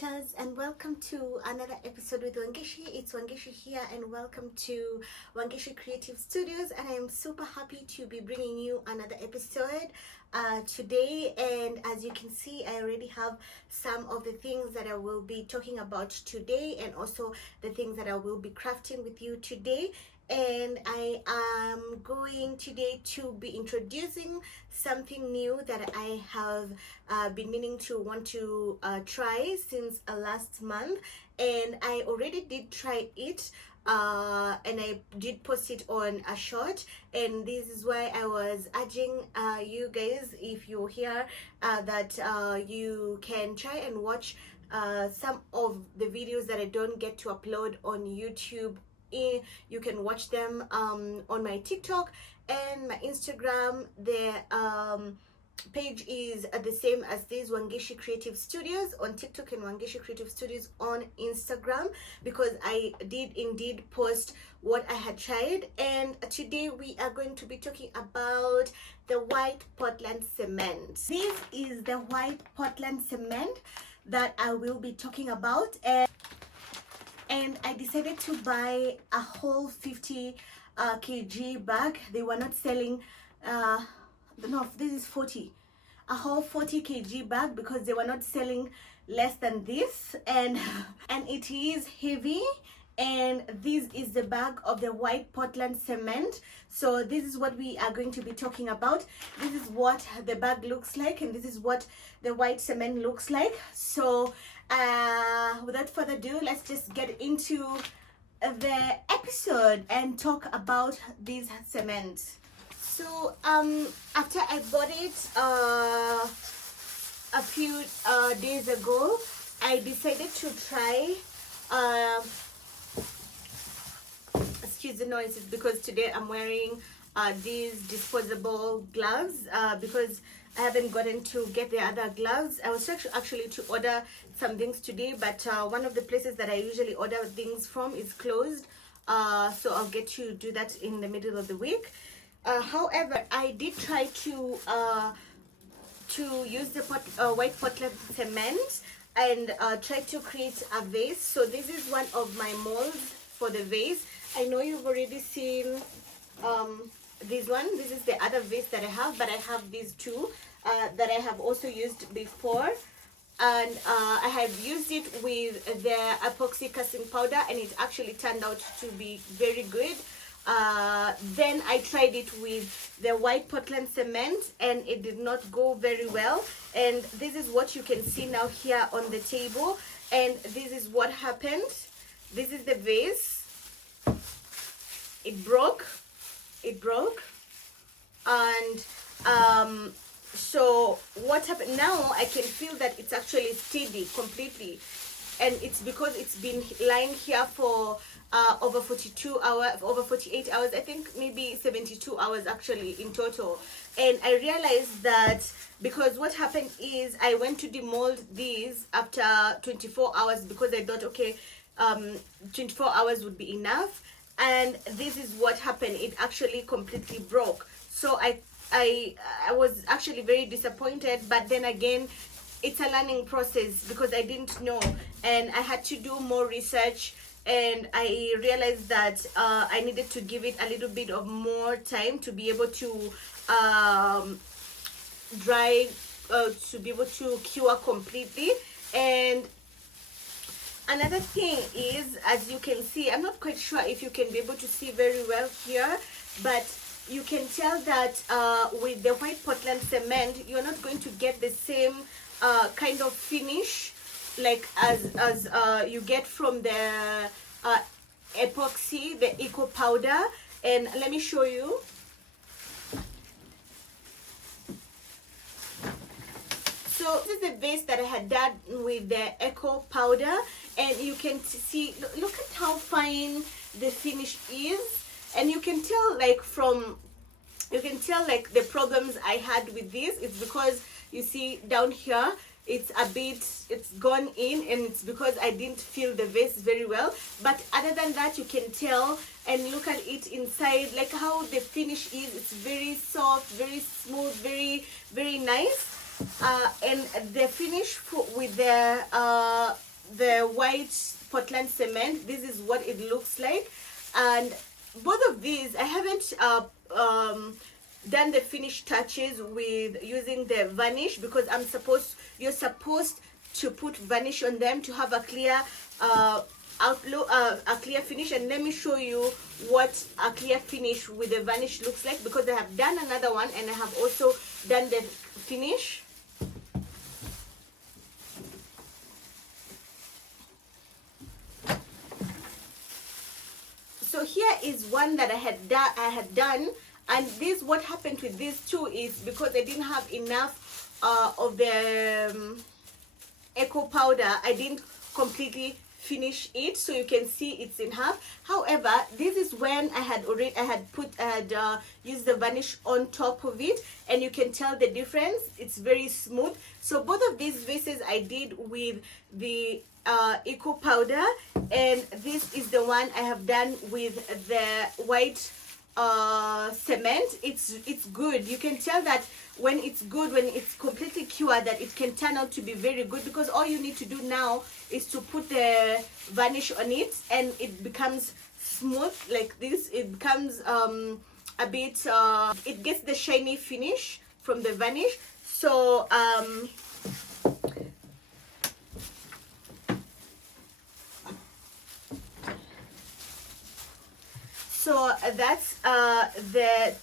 creators, and welcome to another episode with Wangechi. It's Wangechi here, and welcome to Wangechi Creative Studios. And I am super happy to be bringing you another episode today. And as you can see, I already have some of the things that I will be talking about today, and also the things that I will be crafting with you today. And I am going today to be introducing something new that I have been meaning to want to try since last month, and I already did try it, and I did post it on a short, and this is why I was urging you guys, if you're here, that you can try and watch some of the videos that I don't get to upload on YouTube. You can watch them on my TikTok and my Instagram. The page is the same as this, Wangechi Creative Studios on TikTok and Wangechi Creative Studios on Instagram, because I did indeed post what I had tried. And today we are going to be talking about the white Portland cement. This is the white Portland cement that I will be talking about, and I decided to buy a whole 50 kg bag. They were not selling, no, this is 40, a whole 40 kg bag, because they were not selling less than this, and it is heavy. And this is the bag of the white Portland cement. So this is what we are going to be talking about. This is what the bag looks like, and this is what the white cement looks like. So without further ado, let's just get into the episode and talk about this cement. So after I bought it a few days ago, I decided to try excuse the noises, because today I'm wearing these disposable gloves because I haven't gotten to get the other gloves. I was actually to order some things today, but one of the places that I usually order things from is closed, so I'll get to do that in the middle of the week. However, I did try to use the white Portland cement and try to create a vase. So this is one of my molds for the vase. I know you've already seen this one. This is the other vase that I have, but I have these two that I have also used before, and I have used it with the epoxy casting powder, and it actually turned out to be very good. Then I tried it with the white Portland cement, and it did not go very well. And this is what you can see now here on the table, and this is what happened. This is the vase. It broke, and so what happened now, I can feel that it's actually steady completely, and it's because it's been lying here for over 42 hours, over 48 hours, I think maybe 72 hours actually in total. And I realized that because what happened is I went to demold these after 24 hours, because I thought, okay, 24 hours would be enough. And this is what happened. It actually completely broke. So I was actually very disappointed, but then again, it's a learning process, because I didn't know, and I had to do more research, and I realized that I needed to give it a little bit of more time to be able to dry, to be able to cure completely. And another thing is, as you can see, I'm not quite sure if you can be able to see very well here, but you can tell that with the white Portland cement, you're not going to get the same kind of finish like as you get from the epoxy, the eco powder. And let me show you. So this is the base that I had done with the eco powder, and you can see, look at how fine the finish is. And you can tell, like, the problems I had with this. It's because you see down here, it's gone in, and it's because I didn't feel the vase very well. But other than that, you can tell and look at it inside, like how the finish is. It's very soft, very smooth, very nice. And the finish with the the white Portland cement. This is what it looks like, and both of these I haven't done the finish touches with using the varnish, because you're supposed to put varnish on them to have a clear outlook, a clear finish. And let me show you what a clear finish with the varnish looks like, because I have done another one and I have also done the finish. So here is one that I had done, and this, what happened with these two is because I didn't have enough of the eco powder, I didn't completely finish it, so you can see it's in half. However, this is when I had used the varnish on top of it, and you can tell the difference. It's very smooth. So both of these vases I did with the eco powder, and this is the one I have done with the white cement. It's good. You can tell that when it's good, when it's completely cured, that it can turn out to be very good, because all you need to do now is to put the varnish on it and it becomes smooth like this. It becomes a bit it gets the shiny finish from the varnish. So that's the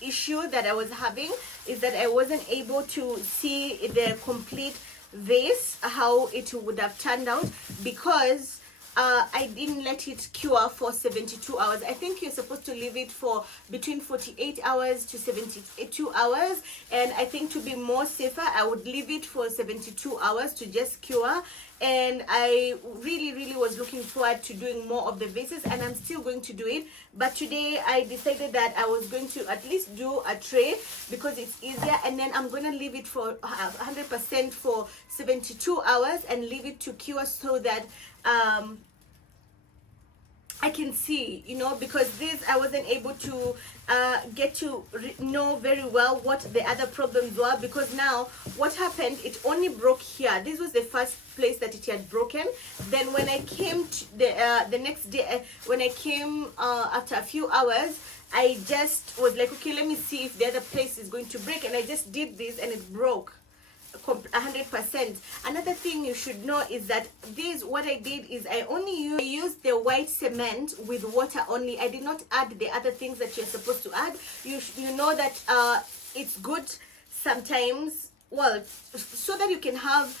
issue that I was having, is that I wasn't able to see the complete vase, how it would have turned out, because I didn't let it cure for 72 hours. I think you're supposed to leave it for between 48 hours to 72 hours, and I think to be more safer, I would leave it for 72 hours to just cure. And I really was looking forward to doing more of the vases, and I'm still going to do it. But today I decided that I was going to at least do a tray, because it's easier, and then I'm going to leave it for 100% for 72 hours and leave it to cure, so that I can see, you know, because this I wasn't able to get to know very well what the other problems were, because now what happened, it only broke here. This was the first place that it had broken. Then when I came to the next day, when I came after a few hours, I just was like, okay, let me see if the other place is going to break, and I just did this and it broke 100%. Another thing you should know is that this, what I did is I used the white cement with water only. I did not add the other things that you're supposed to add. You know that it's good sometimes, well, so that you can have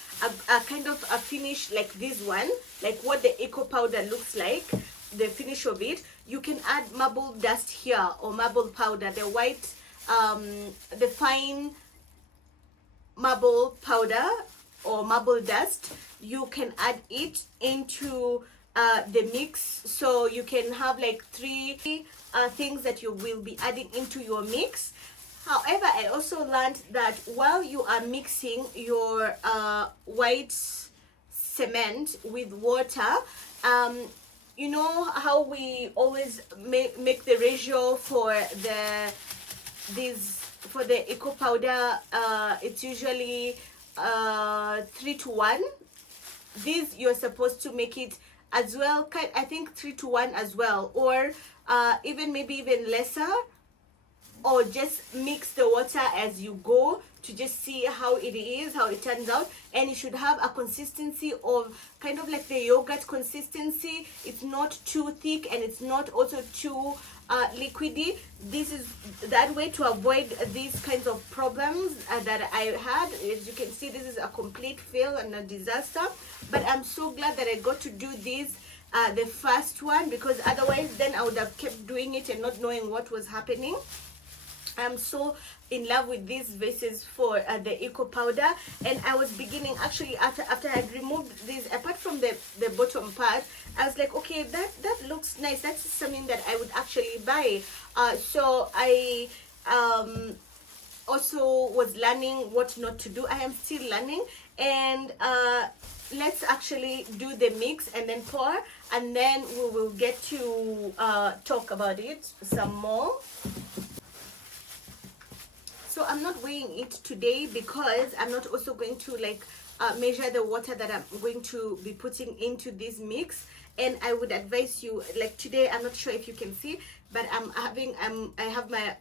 a kind of a finish like this one, like what the eco powder looks like, the finish of it. You can add marble dust here, or marble powder, the white the fine marble powder or marble dust. You can add it into the mix, so you can have like 3 things that you will be adding into your mix. However, I also learned that while you are mixing your white cement with water, you know how we always make the ratio for the eco powder, it's usually 3:1. This you're supposed to make it as well, I think 3:1 as well, or maybe even lesser, or just mix the water as you go to just see how it is, how it turns out. And you should have a consistency of kind of like the yogurt consistency. It's not too thick and it's not also too liquidy. This is that way to avoid these kinds of problems that I had. As you can see, this is a complete fail and a disaster, but I'm so glad that I got to do this the first one, because otherwise then I would have kept doing it and not knowing what was happening. I'm so in love with these vases for the eco powder, and I was beginning, actually after I had removed this, apart from the bottom part, I was like, okay, that looks nice, that's something that I would actually buy. So I also was learning what not to do. I am still learning, and let's actually do the mix and then pour, and then we will get to talk about it some more. So I'm not weighing it today, because I'm not also going to like measure the water that I'm going to be putting into this mix. And I would advise you, like today, I'm not sure if you can see, but I have my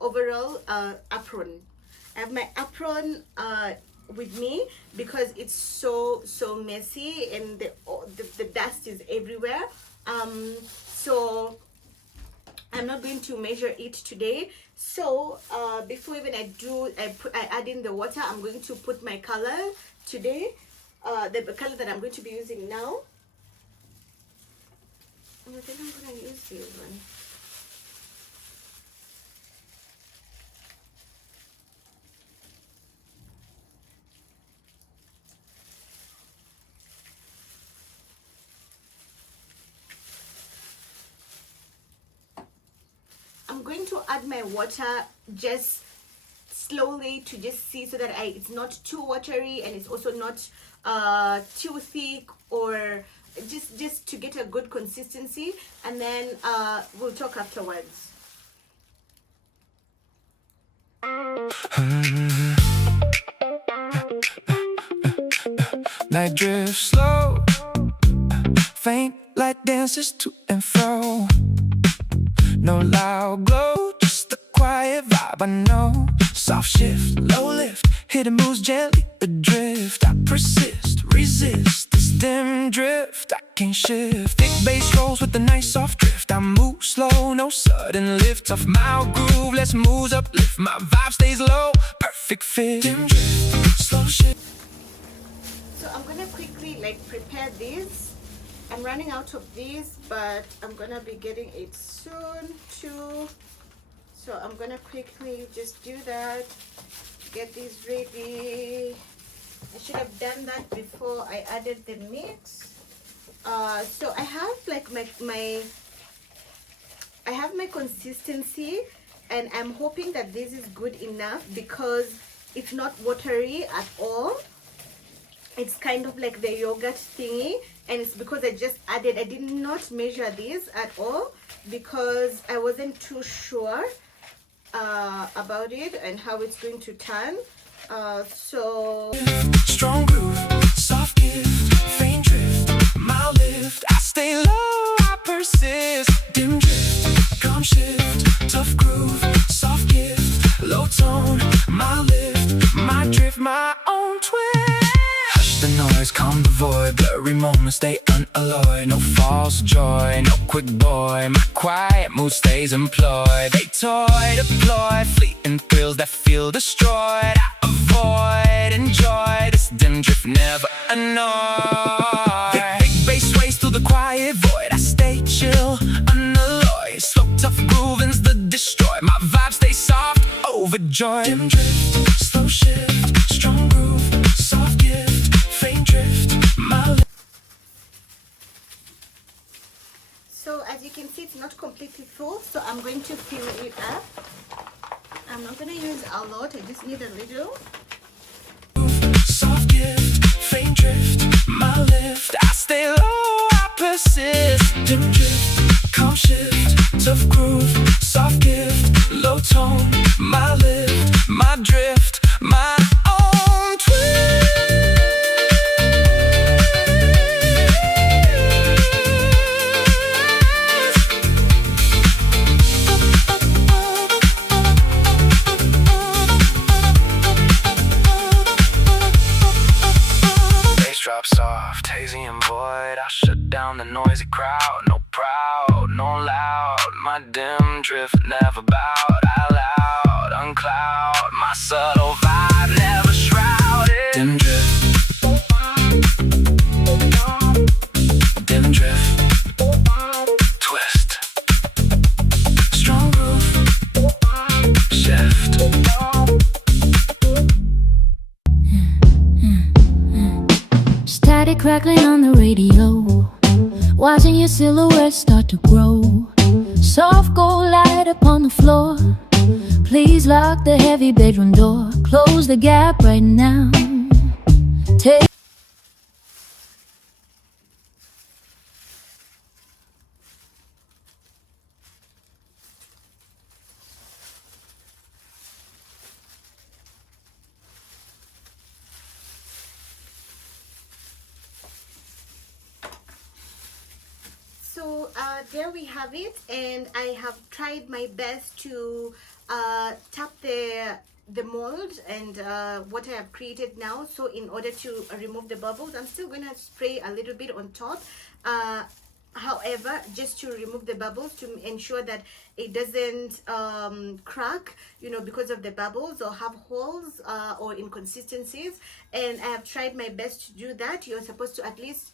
overall apron. I have my apron with me because it's so messy, and the dust is everywhere. So I'm not going to measure it today. So before even I add in the water, I'm going to put my color today, the color that I'm going to be using now. I think I'm going to use this one. I'm going to add my water just slowly to just see so that it's not too watery and it's also not too thick, or just to get a good consistency, and then we'll talk afterwards. Night drifts slow, faint light dances to and fro. No loud glow, just the quiet vibe I know. Soft shift, low lift, hidden moves gently adrift. I persist, resist this dim drift. I can't shift. Thick bass rolls with a nice soft drift. I move slow, no sudden lift. Tough mild groove, let's move uplift. My vibe stays low, perfect fit. Dim drift, slow shift. So I'm gonna quickly prepare this. I'm running out of these, but I'm gonna be getting it soon too. So I'm gonna quickly just do that, get these ready. I should have done that before I added the mix. So I have I have my consistency, and I'm hoping that this is good enough because it's not watery at all. It's kind of like the yogurt thingy, and it's because I just added. I did not measure this at all because I wasn't too sure about it and how it's going to turn. So strong groove, soft gift, faint drift, mild lift. I stay low, I persist. Dim drift, calm shift, tough groove, soft gift, low tone, mild lift, my drift, my own twist. Hush the noise, calm the void, blurry moments stay unalloyed. No false joy, no quick boy, my quiet mood stays employed. They toy, deploy, fleeting thrills that feel destroyed. I avoid, enjoy this dim drift, never annoyed. Big bass waves through the quiet void. I stay chill, unalloyed. Slow, tough grooving's the destroy. My vibe stays soft, overjoyed. Dim drift, slow shift, strong groove, soft gift, faint drift, my. So as you can see, it's not completely full, so I'm going to fill it up. I'm not going to use a lot, I just need a little. Soft gift, faint drift, my lift. I stay low, I persist. Dim drift, calm shift, tough groove, soft gift, low tone, my lift, my drift, my own twist. Drop soft, hazy and void. I shut down the noisy crowd. No proud, no loud. My dim drift never bowed. I loud, uncloud. My subtle vibe never shrouded. Dim drift, dim drift, twist, strong groove, shift. Static crackling on the radio, watching your silhouette start to grow. Soft gold light upon the floor. Please lock the heavy bedroom door. Close the gap right now. Take there we have it, and I have tried my best to tap the mold and what I have created now. So in order to remove the bubbles, I'm still gonna spray a little bit on top, however, just to remove the bubbles, to ensure that it doesn't crack, you know, because of the bubbles or have holes or inconsistencies. And I have tried my best to do that. You're supposed to at least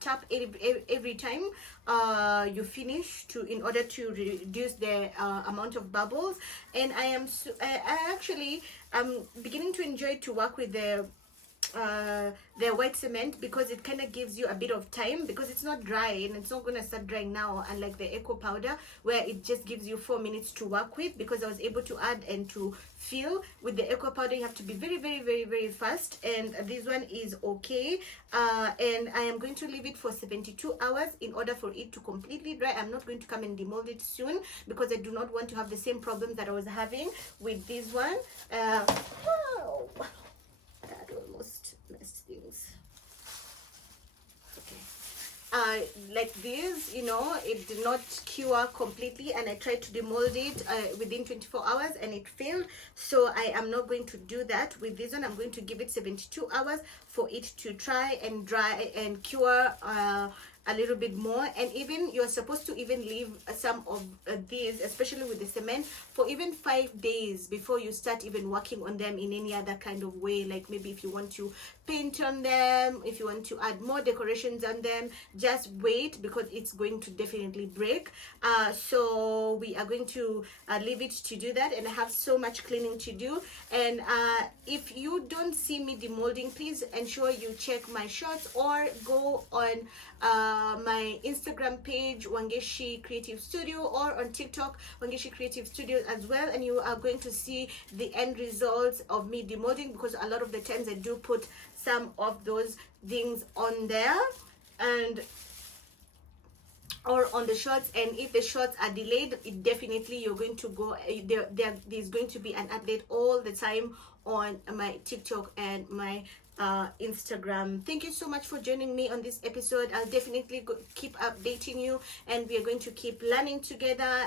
tap every time you finish, to in order to reduce the amount of bubbles. And I actually beginning to enjoy to work with the white cement, because it kind of gives you a bit of time, because it's not dry and it's not going to start drying now, unlike the eco powder where it just gives you 4 minutes to work with. Because I was able to add and to fill with the eco powder, you have to be very fast, and this one is okay. And I am going to leave it for 72 hours in order for it to completely dry. I'm not going to come and demold it soon, because I do not want to have the same problems that I was having with this one. Wow, that almost messed things. Okay, like this, you know, it did not cure completely, and I tried to demold it within 24 hours and it failed. So I am not going to do that with this one. I'm going to give it 72 hours for it to try and dry and cure a little bit more. And even you're supposed to even leave some of these, especially with the cement, for even 5 days before you start even working on them in any other kind of way. Like maybe if you want to paint on them, if you want to add more decorations on them, just wait, because it's going to definitely break. So we are going to leave it to do that, and I have so much cleaning to do. And if you don't see me demolding, please ensure you check my shots or go on my Instagram page, Wangechi Creative Studio, or on TikTok, Wangechi Creative Studio as well, and you are going to see the end results of me demolding, because a lot of the times I do put some of those things on there and or on the shots. And if the shots are delayed, it definitely you're going to go there's going to be an update all the time on my TikTok and my Instagram. Thank you so much for joining me on this episode. I'll definitely keep updating you, and we are going to keep learning together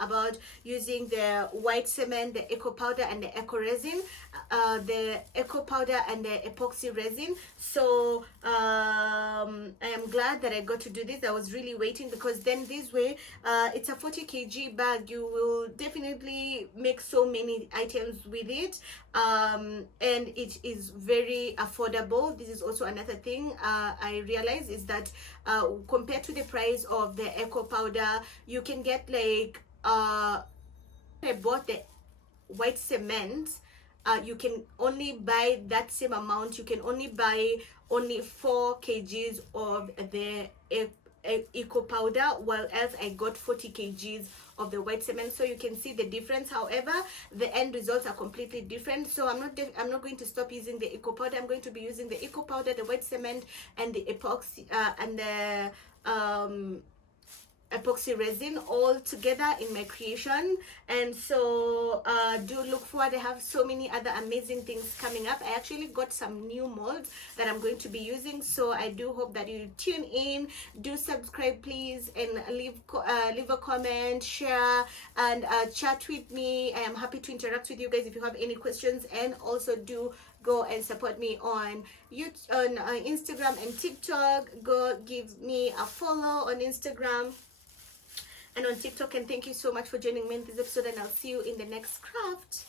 about using the white cement, the eco powder, and the eco resin, the eco powder and the epoxy resin. So I am glad that I got to do this. I was really waiting, because then this way it's a 40 kg bag. You will definitely make so many items with it, and it is very affordable. This is also another thing I realize, is that compared to the price of the eco powder, you can get like I bought the white cement, you can only buy that same amount. You can only buy only 4 kgs of the eco powder, while else I got 40 kgs of the white cement. So you can see the difference. However, the end results are completely different. So I'm not going to stop using the eco powder. I'm going to be using the eco powder, the white cement, and the epoxy and the epoxy resin all together in my creation. And so do look forward. I have so many other amazing things coming up. I actually got some new molds that I'm going to be using, so I do hope that you tune in. Do subscribe please, and leave a comment, share, and chat with me. I am happy to interact with you guys if you have any questions. And also do go and support me on YouTube, on Instagram and TikTok. Go give me a follow on Instagram and on TikTok. And thank you so much for joining me in this episode, and I'll see you in the next craft.